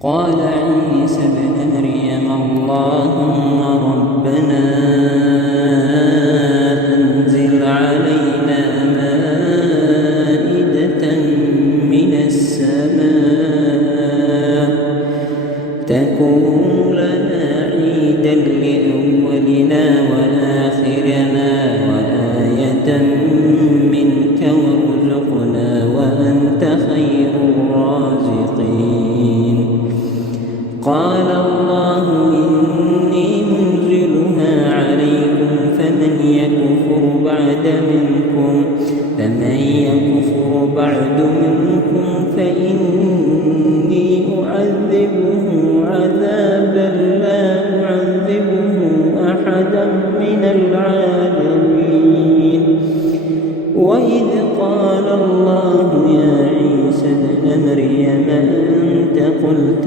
قال عيسى ابن مريم اللهم ربنا أنزل علينا مائدة من السماء تكون لنا عيدا لأولنا وآخرنا وآية منك وارزقنا وأنت خير الرازقين. قال الله إني منزلها عليكم فمن يكفر بعد منكم فإني أعذبه عذابا لا أعذبه أحدا من العالمين. وإذ قال الله يا عيسى ابن مريم أنت قلت